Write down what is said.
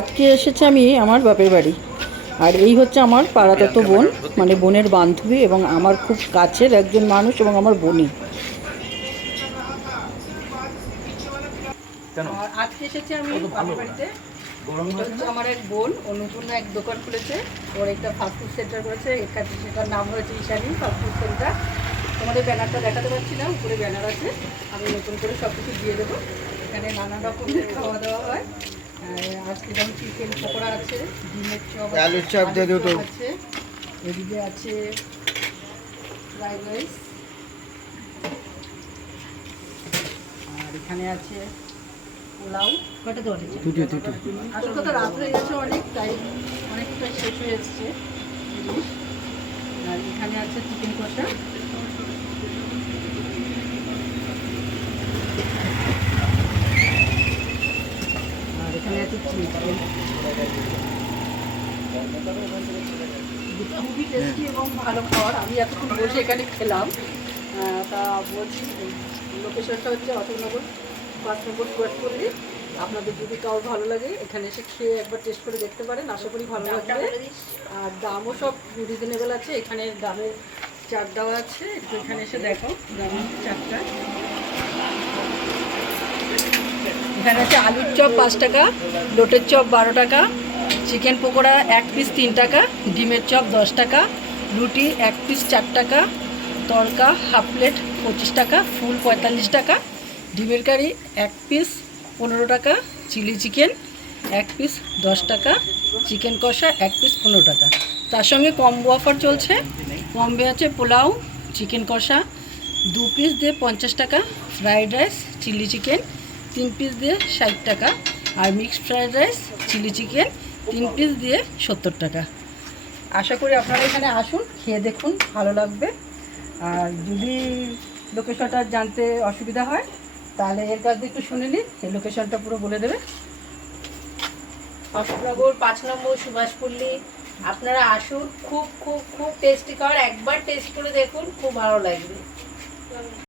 আজকে এসেছে আমি আমার বাপের বাড়ি। আর এই হচ্ছে আমার পাড়াতত বোন, মানে বোনের বান্ধবী এবং আমার খুব কাছের একজন মানুষ এবং আমার বোনই। আর আজকে এসেছি আমি বাপের বাড়িতে। এটা হচ্ছে আমার এক বোন, ও নতুন এক দোকান খুলেছে, ওর একটা ফাস্টফুড সেন্টার করেছে। সেটার নাম হয়েছে ঈশানী ফাস্টফুড সেন্টার। তোমাদের ব্যানারটা দেখাতে পারছি না, উপরে ব্যানার আছে, আমি নতুন করে সব কিছু দিয়ে দেবো। এখানে নানা রকমের খাওয়া দাওয়া হয়। আজকে যেমন চিকেন পকোড়া আছে, ডিমের চপ, আলুর চপ আছে, এদিকে আছে ফ্রাইড রাইস, আর এখানে আছে পোলাও। কটা দেওয়া আছে? দুটো। আসল কথা রাত হয়ে গেছে অনেক, তাই অনেকটা শেষ হয়ে এসছে জিনিস। আর এখানে আছে চিকেন কষা, আর এখানে আছে চিলি চিকেন। খুবই টেস্টি এবং ভালো খাবার। আমি এতক্ষণ বসে এখানে খেলাম। তা বলছি, লোকেশনটা হচ্ছে অশোকনগর 5 নম্বর সুভাষপল্লী। আপনাদের যদি কাউ ভালো লাগে এখানে এসে খেয়ে একবার টেস্ট করে দেখতে পারেন, আশা করি ভালো লাগবে। আর দামও সব রিজনেবল আছে, এখানে দামের চাট দেওয়া আছে, একটু এখানে এসে দেখো দামের চাটটা। এখানে আছে আলুর চপ 5 টাকা, লোটের চপ 12 টাকা, চিকেন পকোড়া 1 পিস 3 টাকা, ডিমের চপ 10 টাকা, রুটি 1 পিস 4 টাকা, তড়কা হাফ প্লেট 25 টাকা, ফুল 45 টাকা, ডিমের কারি 1 পিস 15 টাকা, চিলি চিকেন 1 পিস 10 টাকা, চিকেন কষা 1 পিস 15 টাকা। তার সঙ্গে কম্বো অফার চলছে। কম্বে আছে পোলাও, চিকেন কষা 2 পিস দিয়ে 50 টাকা, fried rice, chilli chicken 3 piece দিয়ে 60 টাকা, আর mixed fried rice, chilli chicken 3 piece দিয়ে 70 টাকা। আশা করি আপনারা এখানে আসুন, খেয়ে দেখুন, ভালো লাগবে। আর যদি লোকেশনটা জানতে অসুবিধা হয় তাহলে এর কাছ দিয়ে একটু শুনে নিন, এই লোকেশনটা পুরো বলে দেবে। অশোকনগর 5 নম্বর সুভাষপল্লী। আপনারা আসুন, খুব খুব খুব টেস্টি খাবার, একবার টেস্ট করে দেখুন, খুব ভালো লাগবে।